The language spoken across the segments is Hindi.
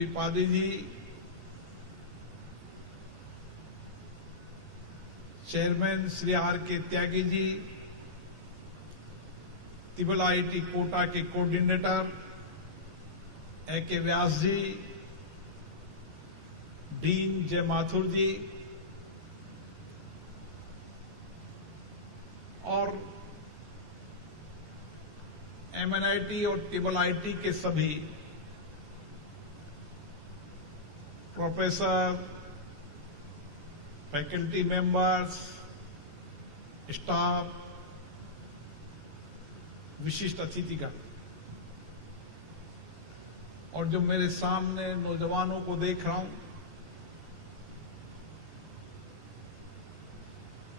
Tripathi ji, chairman Shri R K Tyagi ji, तिबल IT Kota के कोऑर्डिनेटर ए के व्यास जी, डीन जय माथुर जी और एमएनआईटी और तिबल आईटी के सभी प्रोफेसर, फैकल्टी मेंबर्स, स्टाफ, विशिष्ट अतिथिगण और जो मेरे सामने नौजवानों को देख रहा हूं,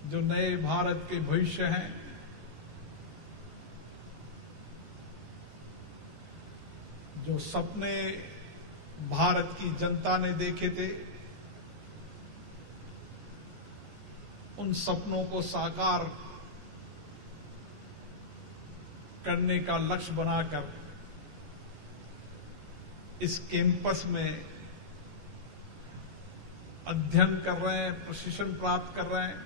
जो नए भारत के भविष्य हैं, जो सपने भारत की जनता ने देखे थे, उन सपनों को साकार करने का लक्ष्य बनाकर इस कैंपस में अध्ययन कर रहे हैं, प्रशिक्षण प्राप्त कर रहे हैं,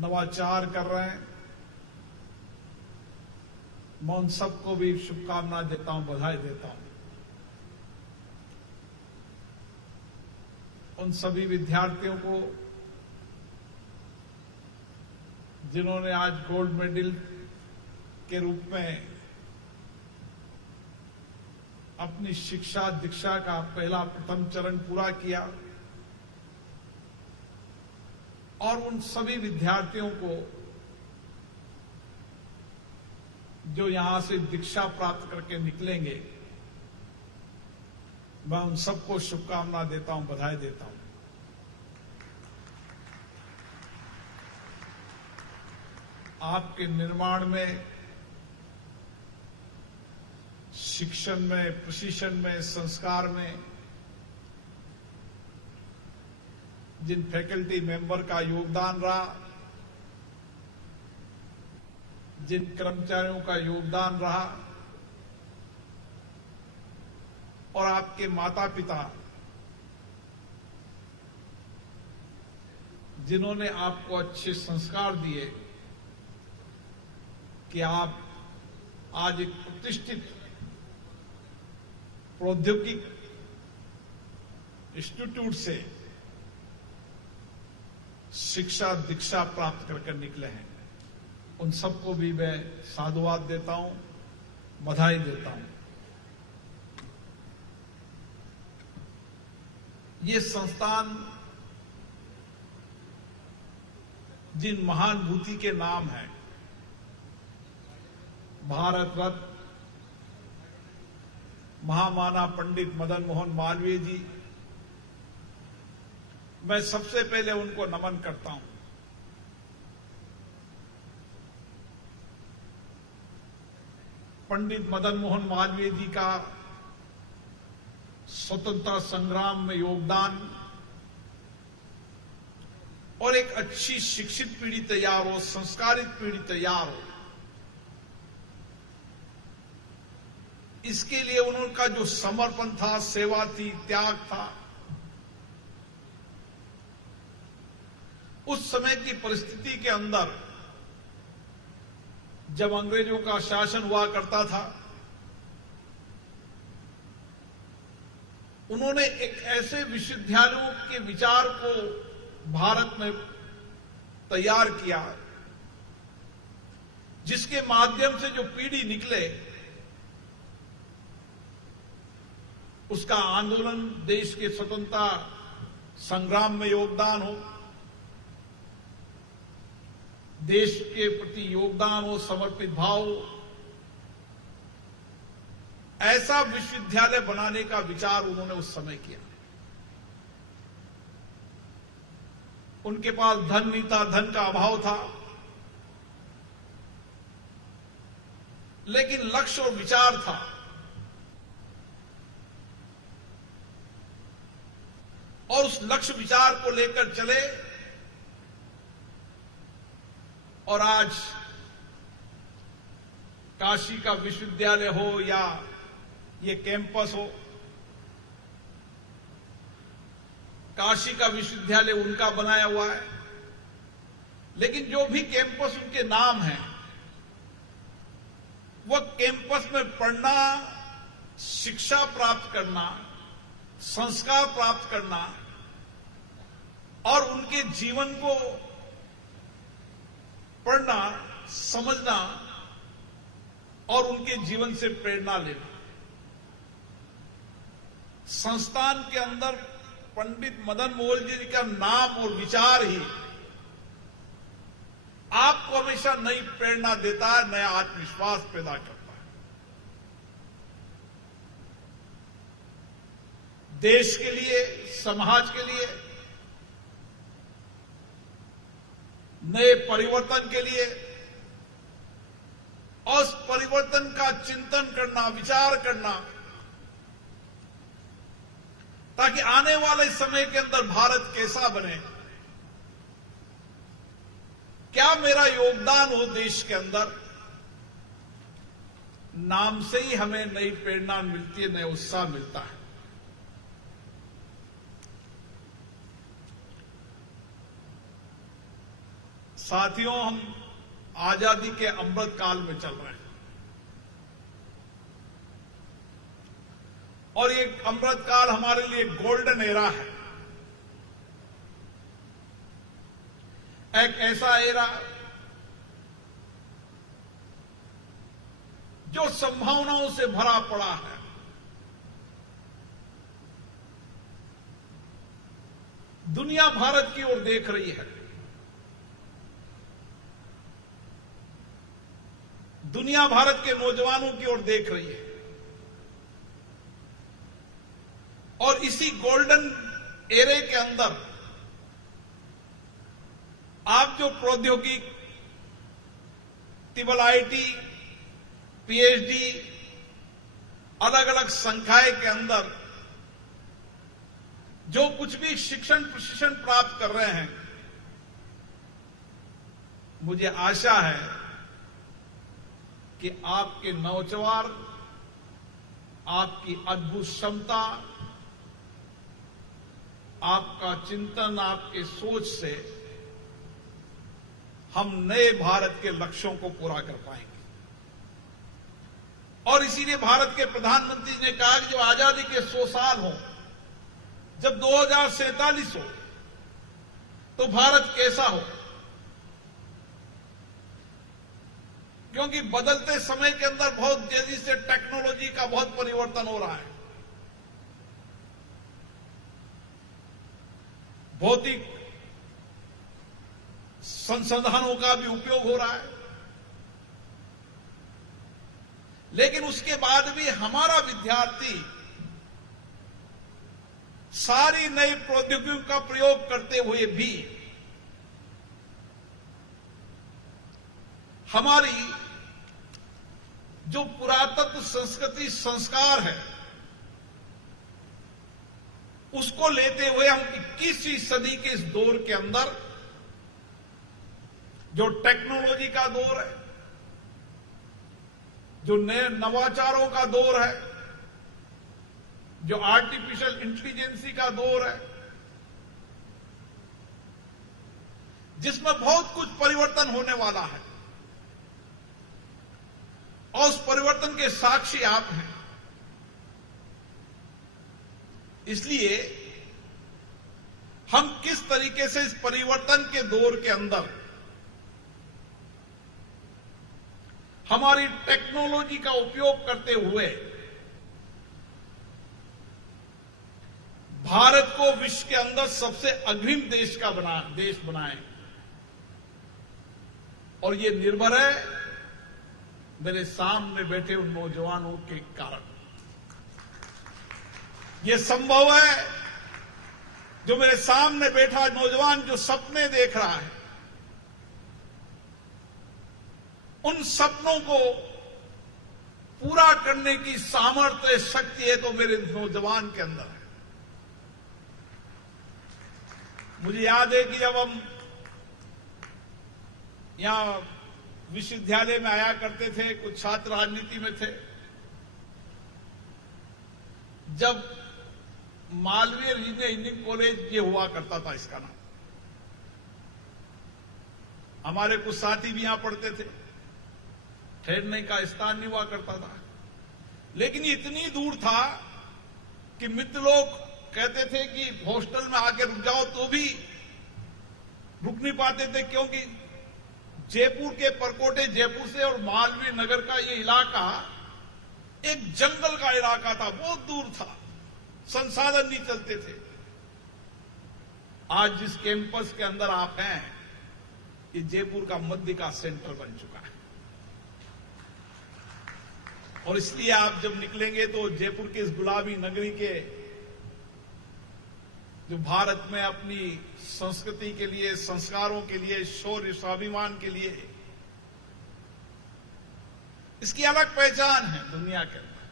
नवाचार कर रहे हैं। मैं उन सबको भी शुभकामनाएं देता हूं, बधाई देता हूं। उन सभी विद्यार्थियों को जिन्होंने आज गोल्ड मेडल के रूप में अपनी शिक्षा दीक्षा का पहला प्रथम चरण पूरा किया, और उन सभी विद्यार्थियों को जो यहां से दीक्षा प्राप्त करके निकलेंगे, मैं उन सबको शुभकामना देता हूं, बधाई देता हूं। आपके निर्माण में, शिक्षण में, प्रशिक्षण में, संस्कार में जिन फैकल्टी मेंबर का योगदान रहा, जिन कर्मचारियों का योगदान रहा, और आपके माता पिता जिन्होंने आपको अच्छे संस्कार दिए कि आप आज एक प्रतिष्ठित प्रौद्योगिक इंस्टीट्यूट से शिक्षा दीक्षा प्राप्त कर निकले हैं, उन सबको भी मैं साधुवाद देता हूं, बधाई देता हूं। ये संस्थान जिन महानुभूति के नाम हैं, भारत रत्न महामाना पंडित मदन मोहन मालवीय जी, मैं सबसे पहले उनको नमन करता हूं। पंडित मदन मोहन मालवीय जी का स्वतंत्रता संग्राम में योगदान और एक अच्छी शिक्षित पीढ़ी तैयार हो, संस्कारित पीढ़ी तैयार हो, इसके लिए उनका जो समर्पण था, सेवा थी, त्याग था, उस समय की परिस्थिति के अंदर जब अंग्रेजों का शासन हुआ करता था, उन्होंने एक ऐसे विश्वविद्यालयों के विचार को भारत में तैयार किया जिसके माध्यम से जो पीढ़ी निकले, उसका आंदोलन, देश के स्वतंत्रता संग्राम में योगदान हो, देश के प्रति योगदान हो, समर्पित भाव हो, ऐसा विश्वविद्यालय बनाने का विचार उन्होंने उस समय किया। उनके पास धन नहीं था, धन का अभाव था, लेकिन लक्ष्य और विचार था। और उस लक्ष्य विचार को लेकर चले, और आज काशी का विश्वविद्यालय हो या ये कैंपस हो, काशी का विश्वविद्यालय उनका बनाया हुआ है, लेकिन जो भी कैंपस उनके नाम है, वह कैंपस में पढ़ना, शिक्षा प्राप्त करना, संस्कार प्राप्त करना और उनके जीवन को पढ़ना, समझना और उनके जीवन से प्रेरणा लेना। संस्थान के अंदर पंडित मदन मोहन जी का नाम और विचार ही आपको हमेशा नई प्रेरणा देता है, नया आत्मविश्वास पैदा करता है। देश के लिए, समाज के लिए, नए परिवर्तन के लिए और उस परिवर्तन का चिंतन करना, विचार करना, ताकि आने वाले समय के अंदर भारत कैसा बने, क्या मेरा योगदान हो देश के अंदर, नाम से ही हमें नई प्रेरणा मिलती है, नया उत्साह मिलता है। साथियों, हम आजादी के अमृत काल में चल रहे हैं और ये अमृत काल हमारे लिए गोल्डन एरा है। एक ऐसा एरा जो संभावनाओं से भरा पड़ा है। दुनिया भारत की ओर देख रही है। दुनिया भारत के नौजवानों की ओर देख रही है और इसी गोल्डन एरे के अंदर आप जो प्रौद्योगिकी, ट्रिपल आईटी, पीएचडी, अलग अलग संकाय के अंदर जो कुछ भी शिक्षण प्रशिक्षण प्राप्त कर रहे हैं, मुझे आशा है कि आपके नौजवान, आपकी अद्भुत क्षमता, आपका चिंतन, आपके सोच से हम नए भारत के लक्ष्यों को पूरा कर पाएंगे। और इसीलिए भारत के प्रधानमंत्री जी ने कहा कि जब आजादी के 100 साल हो, जब 2047 हो, तो भारत कैसा हो, क्योंकि बदलते समय के अंदर बहुत तेजी से टेक्नोलॉजी का बहुत परिवर्तन हो रहा है, भौतिक संसाधनों का भी उपयोग हो रहा है, लेकिन उसके बाद भी हमारा विद्यार्थी सारी नई प्रौद्योगिकियों का प्रयोग करते हुए भी हमारी जो पुरातत्व संस्कृति संस्कार है, उसको लेते हुए हम 21वीं सदी के इस दौर के अंदर, जो टेक्नोलॉजी का दौर है, जो नए नवाचारों का दौर है, जो आर्टिफिशियल इंटेलिजेंसी का दौर है, जिसमें बहुत कुछ परिवर्तन होने वाला है और उस परिवर्तन के साक्षी आप हैं। इसलिए हम किस तरीके से इस परिवर्तन के दौर के अंदर हमारी टेक्नोलॉजी का उपयोग करते हुए भारत को विश्व के अंदर सबसे अग्रिम देश बनाएं, और ये निर्भर है मेरे सामने बैठे उन नौजवानों के कारण। ये संभव है, जो मेरे सामने बैठा नौजवान जो सपने देख रहा है, उन सपनों को पूरा करने की सामर्थ्य, शक्ति है तो मेरे नौजवान के अंदर है। मुझे याद है कि जब हम यहां विश्वविद्यालय में आया करते थे, कुछ छात्र राजनीति में थे, जब मालवीय रीजनल इंजीनियरिंग कॉलेज ये हुआ करता था, इसका नाम। हमारे कुछ साथी भी यहां पढ़ते थे, ठहरने का स्थान नहीं हुआ करता था। लेकिन इतनी दूर था कि मित्र लोग कहते थे कि हॉस्टल में आके रुक जाओ, तो भी रुक नहीं पाते थे, क्योंकि जयपुर के परकोटे जयपुर से और मालवीय नगर का ये इलाका एक जंगल का इलाका था, बहुत दूर था, संसाधन नहीं चलते थे। आज जिस कैंपस के अंदर आप हैं, ये जयपुर का मध्य का सेंटर बन चुका है। और इसलिए आप जब निकलेंगे तो जयपुर के इस गुलाबी नगरी के, जो भारत में अपनी संस्कृति के लिए, संस्कारों के लिए, शौर्य स्वाभिमान के लिए, इसकी अलग पहचान है दुनिया के अंदर।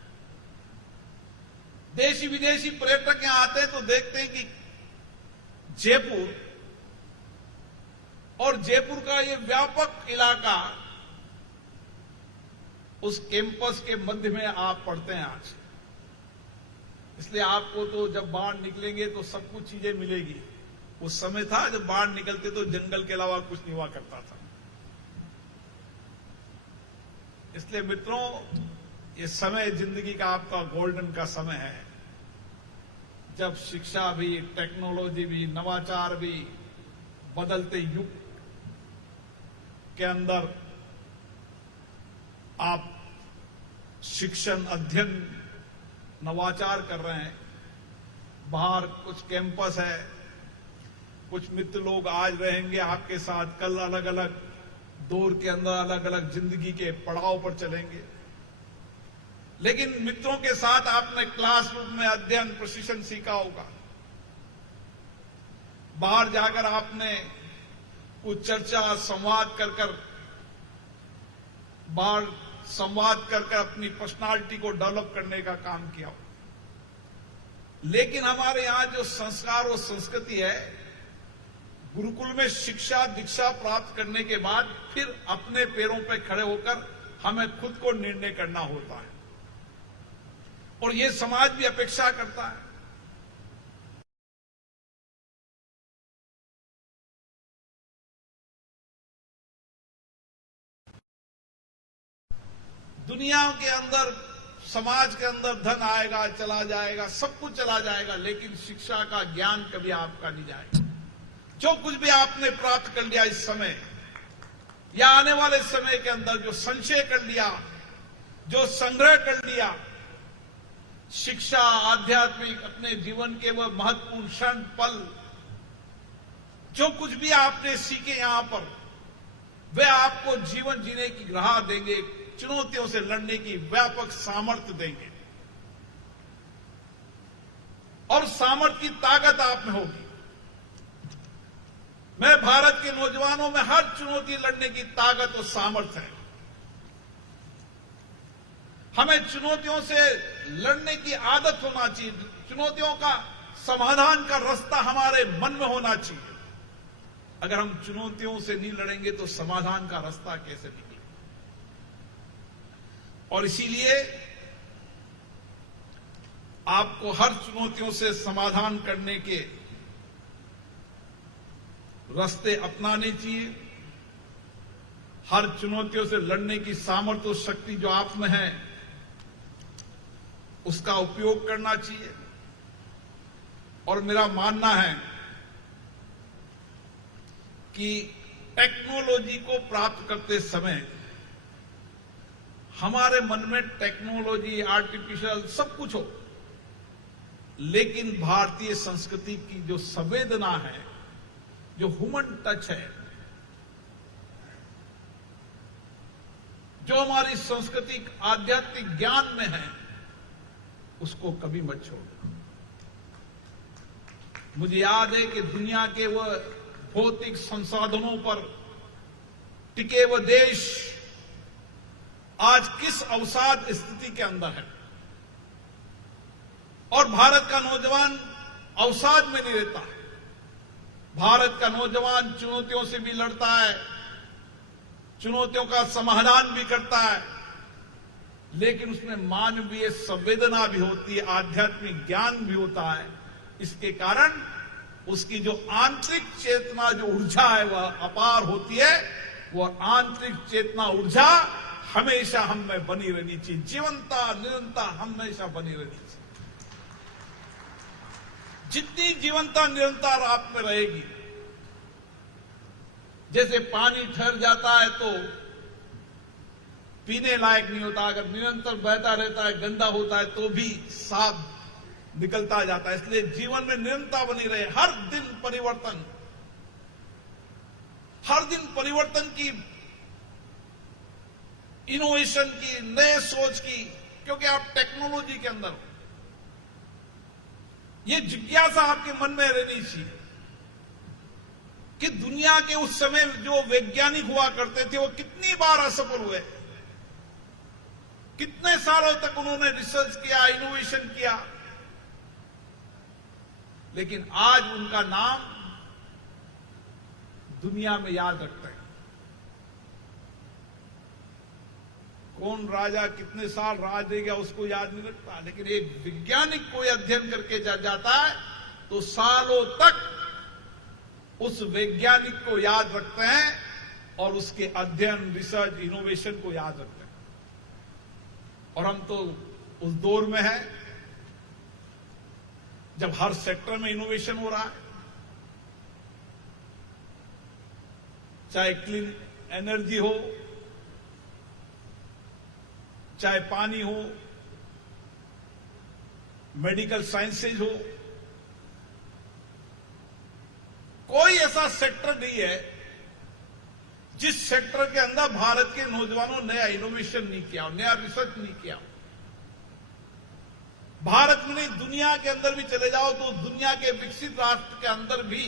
देशी विदेशी पर्यटक यहां आते हैं तो देखते हैं कि जयपुर और जयपुर का ये व्यापक इलाका, उस कैंपस के मध्य में आप पढ़ते हैं आज। इसलिए आपको तो जब बाहर निकलेंगे तो सब कुछ चीजें मिलेगी। उस समय था जब बाहर निकलते तो जंगल के अलावा कुछ नहीं हुआ करता था। इसलिए मित्रों, ये समय जिंदगी का आपका गोल्डन का समय है, जब शिक्षा भी, टेक्नोलॉजी भी, नवाचार भी, बदलते युग के अंदर आप शिक्षण, अध्ययन, नवाचार कर रहे हैं। बाहर कुछ कैंपस है, कुछ मित्र लोग आज रहेंगे आपके साथ, कल अलग अलग दौर के अंदर अलग अलग जिंदगी के पड़ाव पर चलेंगे। लेकिन मित्रों के साथ आपने क्लासरूम में अध्ययन, प्रशिक्षण सीखा होगा। बाहर जाकर आपने कुछ चर्चा, संवाद कर बाहर संवाद कर अपनी पर्सनालिटी को डेवलप करने का काम किया हो। लेकिन हमारे यहां जो संस्कार और संस्कृति है, गुरुकुल में शिक्षा दीक्षा प्राप्त करने के बाद फिर अपने पैरों पर खड़े होकर हमें खुद को निर्णय करना होता है, और ये समाज भी अपेक्षा करता है। दुनिया के अंदर, समाज के अंदर धन आएगा, चला जाएगा, सब कुछ चला जाएगा, लेकिन शिक्षा का ज्ञान कभी आपका नहीं जाएगा। जो कुछ भी आपने प्राप्त कर लिया इस समय या आने वाले समय के अंदर, जो संचय कर लिया, जो संग्रह कर लिया, शिक्षा, आध्यात्मिक, अपने जीवन के वह महत्वपूर्ण क्षण, पल, जो कुछ भी आपने सीखे यहां पर, वे आपको जीवन जीने की राह देंगे, चुनौतियों से लड़ने की व्यापक सामर्थ्य देंगे, और सामर्थ्य की ताकत आप में होगी। मैं भारत के नौजवानों में हर चुनौती लड़ने की ताकत और सामर्थ्य है। हमें चुनौतियों से लड़ने की आदत होना चाहिए। चुनौतियों का समाधान का रास्ता हमारे मन में होना चाहिए। अगर हम चुनौतियों से नहीं लड़ेंगे तो समाधान का रास्ता कैसे निकलेगा? और इसीलिए आपको हर चुनौतियों से समाधान करने के रास्ते अपनाने चाहिए। हर चुनौतियों से लड़ने की सामर्थ्य और शक्ति जो आप में है, उसका उपयोग करना चाहिए। और मेरा मानना है कि टेक्नोलॉजी को प्राप्त करते समय हमारे मन में टेक्नोलॉजी, आर्टिफिशियल सब कुछ हो, लेकिन भारतीय संस्कृति की जो संवेदना है, जो ह्यूमन टच है, जो हमारी सांस्कृतिक आध्यात्मिक ज्ञान में है, उसको कभी मत छोड़ो। मुझे याद है कि दुनिया के वह भौतिक संसाधनों पर टिके वह देश आज किस अवसाद स्थिति के अंदर है, और भारत का नौजवान अवसाद में नहीं रहता। भारत का नौजवान चुनौतियों से भी लड़ता है, चुनौतियों का समाधान भी करता है, लेकिन उसमें मानवीय संवेदना भी होती है, आध्यात्मिक ज्ञान भी होता है। इसके कारण उसकी जो आंतरिक चेतना, जो ऊर्जा है, वह अपार होती है। वह आंतरिक चेतना ऊर्जा हमेशा हम में बनी रहनी चाहिए, जीवंता निरंतर हमेशा बनी रहनी चाहिए। जितनी जीवंता निरंतर आप में रहेगी, जैसे पानी ठहर जाता है तो पीने लायक नहीं होता, अगर निरंतर बहता रहता है, गंदा होता है तो भी साफ निकलता जाता है। इसलिए जीवन में निरंतरता बनी रहे, हर दिन परिवर्तन, हर दिन परिवर्तन की, इनोवेशन की, नए सोच की, क्योंकि आप टेक्नोलॉजी के अंदर हो। यह जिज्ञासा आपके मन में रहनी चाहिए कि दुनिया के उस समय जो वैज्ञानिक हुआ करते थे वो कितनी बार असफल हुए, कितने सालों तक उन्होंने रिसर्च किया, इनोवेशन किया, लेकिन आज उनका नाम दुनिया में याद रखते हैं। कौन राजा कितने साल राज देगा उसको याद नहीं रखता, लेकिन एक वैज्ञानिक कोई अध्ययन करके जाता है तो सालों तक उस वैज्ञानिक को याद रखते हैं और उसके अध्ययन, रिसर्च, इनोवेशन को याद रखते हैं। और हम तो उस दौर में हैं जब हर सेक्टर में इनोवेशन हो रहा है, चाहे क्लीन एनर्जी हो, चाहे पानी हो, मेडिकल साइंसेज हो, कोई ऐसा सेक्टर नहीं है जिस सेक्टर के अंदर भारत के नौजवानों ने नया इनोवेशन नहीं किया, नया रिसर्च नहीं किया। भारत में नहीं, दुनिया के अंदर भी चले जाओ तो दुनिया के विकसित राष्ट्र के अंदर भी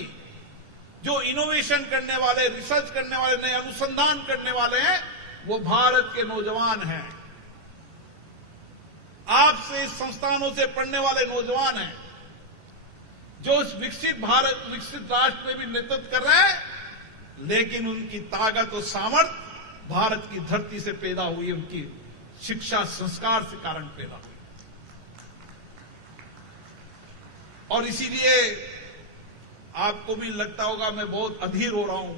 जो इनोवेशन करने वाले, रिसर्च करने वाले, नए अनुसंधान करने वाले हैं, वो भारत के नौजवान हैं। आपसे इस संस्थानों से पढ़ने वाले नौजवान हैं जो इस विकसित भारत, विकसित राष्ट्र में भी नेतृत्व कर रहे हैं, लेकिन उनकी ताकत और सामर्थ्य भारत की धरती से पैदा हुई, उनकी शिक्षा संस्कार के कारण पैदा हुई। और इसीलिए आपको भी लगता होगा मैं बहुत अधीर हो रहा हूं,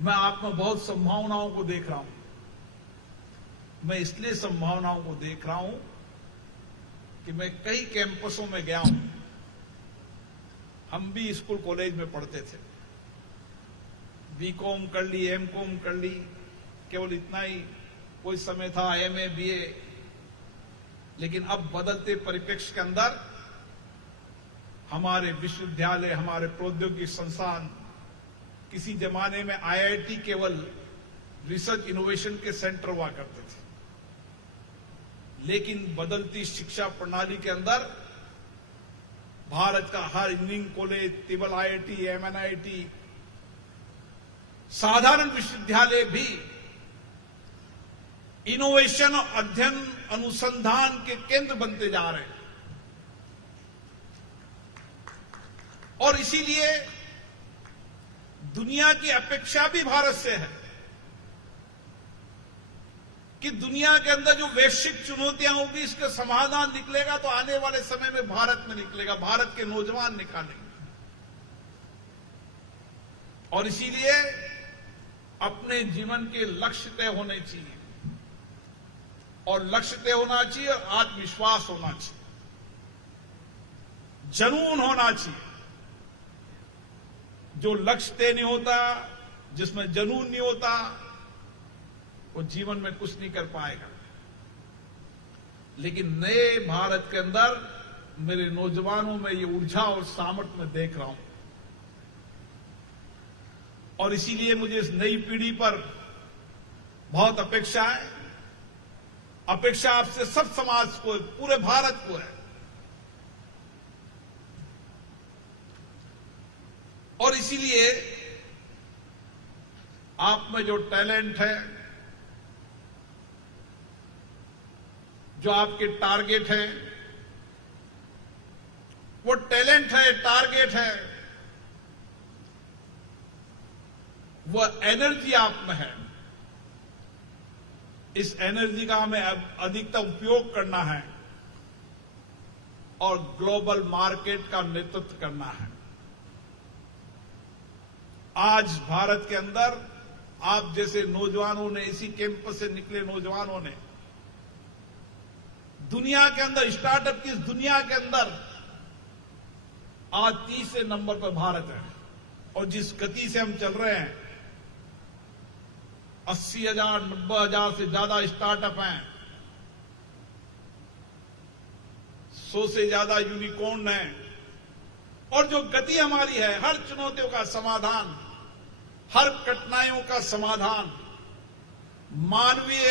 मैं आप में बहुत संभावनाओं को देख रहा हूं। मैं इसलिए संभावनाओं को देख रहा हूं कि मैं कई कैंपसों में गया हूं। हम भी स्कूल कॉलेज में पढ़ते थे, बीकॉम कर ली, एमकॉम कर ली, केवल इतना ही कोई समय था, एमए, बीए। लेकिन अब बदलते परिप्रेक्ष्य के अंदर हमारे विश्वविद्यालय, हमारे प्रौद्योगिक संस्थान, किसी जमाने में आईआईटी केवल रिसर्च इनोवेशन के सेंटर हुआ करते थे, लेकिन बदलती शिक्षा प्रणाली के अंदर भारत का हर engineering college, Tibet IIT, MNIT, साधारण विश्वविद्यालय भी इनोवेशन और अध्ययन अनुसंधान के केंद्र बनते जा रहे हैं। और इसीलिए दुनिया की अपेक्षा भी भारत से है कि दुनिया के अंदर जो वैश्विक चुनौतियां होगी, इसका समाधान निकलेगा तो आने वाले समय में भारत में निकलेगा, भारत के नौजवान निकालेंगे। और इसीलिए अपने जीवन के लक्ष्य तय होने चाहिए, और लक्ष्य तय होना चाहिए और आत्मविश्वास होना चाहिए, जुनून होना चाहिए। जो लक्ष्य तय नहीं होता, जिसमें जुनून नहीं होता, वो जीवन में कुछ नहीं कर पाएगा। लेकिन नए भारत के अंदर मेरे नौजवानों में ये ऊर्जा और सामर्थ्य मैं देख रहा हूं, और इसीलिए मुझे इस नई पीढ़ी पर बहुत अपेक्षा है। अपेक्षा आपसे सब समाज को, पूरे भारत को है। और इसीलिए आप में जो टैलेंट है, जो आपके टारगेट है, वो टैलेंट है, टारगेट है, वो एनर्जी आप में है, इस एनर्जी का हमें अधिकतम उपयोग करना है और ग्लोबल मार्केट का नेतृत्व करना है। आज भारत के अंदर आप जैसे नौजवानों ने, इसी कैंपस से निकले नौजवानों ने दुनिया के अंदर, स्टार्टअप की इस दुनिया के अंदर आज 30 नंबर पर भारत है। और जिस गति से हम चल रहे हैं, 80,000 90,000 से ज्यादा स्टार्टअप हैं, 100 से ज्यादा यूनिकॉर्न हैं, और जो गति हमारी है, हर चुनौतियों का समाधान, हर कठिनाइयों का समाधान, मानवीय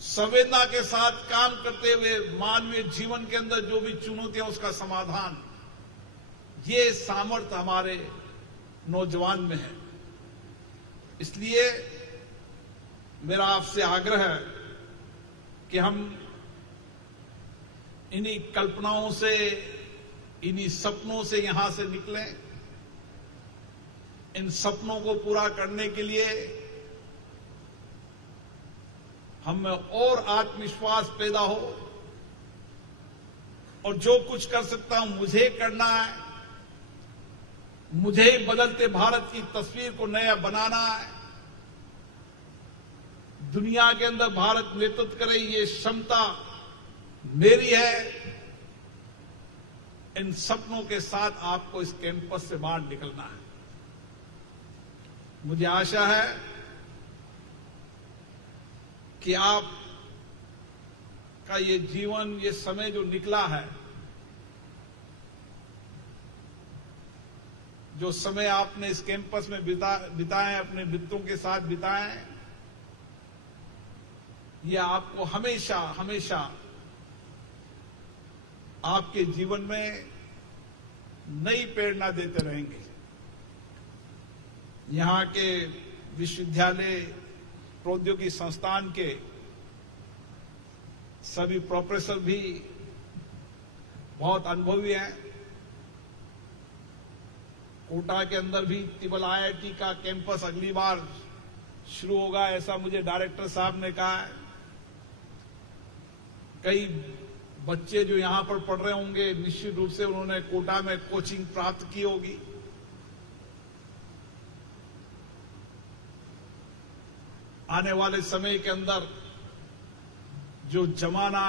संवेदना के साथ काम करते हुए मानवीय जीवन के अंदर जो भी चुनौतियां, उसका समाधान, ये सामर्थ्य हमारे नौजवान में है। इसलिए मेरा आपसे आग्रह है कि हम इन्हीं कल्पनाओं से, इन्हीं सपनों से यहां से निकलें। इन सपनों को पूरा करने के लिए हम में और आत्मविश्वास पैदा हो, और जो कुछ कर सकता हूं मुझे करना है, मुझे बदलते भारत की तस्वीर को नया बनाना है, दुनिया के अंदर भारत नेतृत्व करे, ये क्षमता मेरी है। इन सपनों के साथ आपको इस कैंपस से बाहर निकलना है। मुझे आशा है कि आप का ये जीवन, ये समय जो निकला है, जो समय आपने इस कैंपस में बिताए, अपने मित्रों के साथ बिताए, ये आपको हमेशा हमेशा आपके जीवन में नई प्रेरणा देते रहेंगे। यहां के विश्वविद्यालय, प्रौद्योगिकी संस्थान के सभी प्रोफेसर भी बहुत अनुभवी हैं। कोटा के अंदर भी तिब्बत IIT का कैंपस अगली बार शुरू होगा, ऐसा मुझे डायरेक्टर साहब ने कहा है। कई बच्चे जो यहां पर पढ़ रहे होंगे, निश्चित रूप से उन्होंने कोटा में कोचिंग प्राप्त की होगी। आने वाले समय के अंदर जो जमाना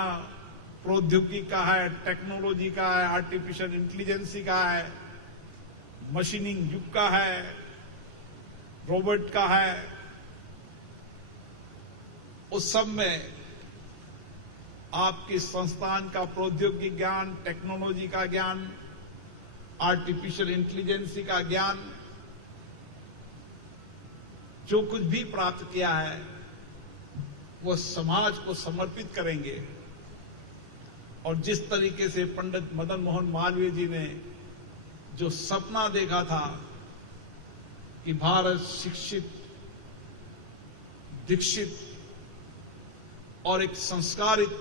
प्रौद्योगिकी का है, टेक्नोलॉजी का है, आर्टिफिशियल इंटेलिजेंस का है, मशीनिंग युग का है, रोबोट का है, उस सब में आपके संस्थान का प्रौद्योगिकी ज्ञान, टेक्नोलॉजी का ज्ञान, आर्टिफिशियल इंटेलिजेंस का ज्ञान, जो कुछ भी प्राप्त किया है वो समाज को समर्पित करेंगे। और जिस तरीके से पंडित मदन मोहन मालवीय जी ने जो सपना देखा था कि भारत शिक्षित, दीक्षित और एक संस्कारित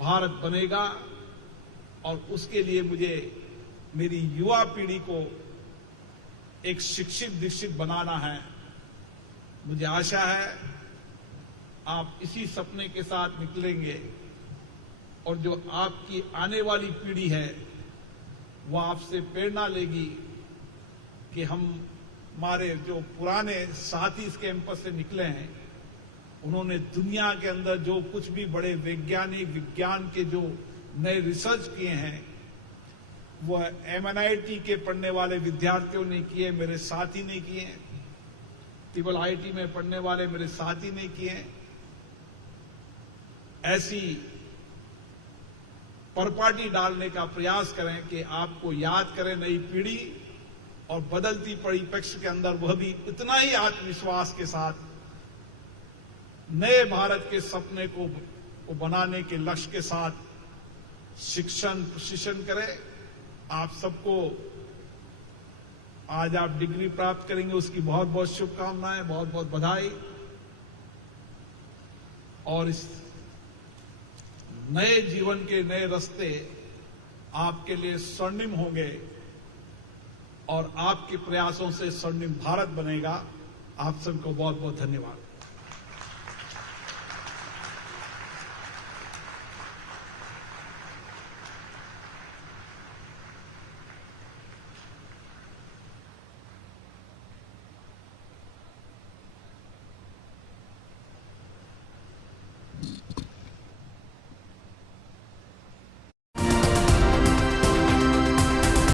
भारत बनेगा, और उसके लिए मुझे मेरी युवा पीढ़ी को एक शिक्षित दीक्षित बनाना है। मुझे आशा है आप इसी सपने के साथ निकलेंगे, और जो आपकी आने वाली पीढ़ी है वो आपसे प्रेरणा लेगी कि हमारे जो पुराने साथी इस कैंपस से निकले हैं, उन्होंने दुनिया के अंदर जो कुछ भी बड़े वैज्ञानिक, विज्ञान के जो नए रिसर्च किए हैं, वो MNIT के पढ़ने वाले विद्यार्थियों ने किए, मेरे साथी ने किए, तिब्बत IIT में पढ़ने वाले मेरे साथी ने किए। ऐसी परपाटी डालने का प्रयास करें कि आपको याद करें नई पीढ़ी, और बदलती परिप्रेक्ष्य के अंदर वह भी इतना ही आत्मविश्वास के साथ नए भारत के सपने को बनाने के लक्ष्य के साथ शिक्षण प्रशिक्षण करें। आप सबको आज आप डिग्री प्राप्त करेंगे, उसकी बहुत बहुत शुभकामनाएं, बहुत बहुत बधाई। और इस नए जीवन के नए रास्ते आपके लिए स्वर्णिम होंगे, और आपके प्रयासों से स्वर्णिम भारत बनेगा। आप सबको बहुत बहुत धन्यवाद।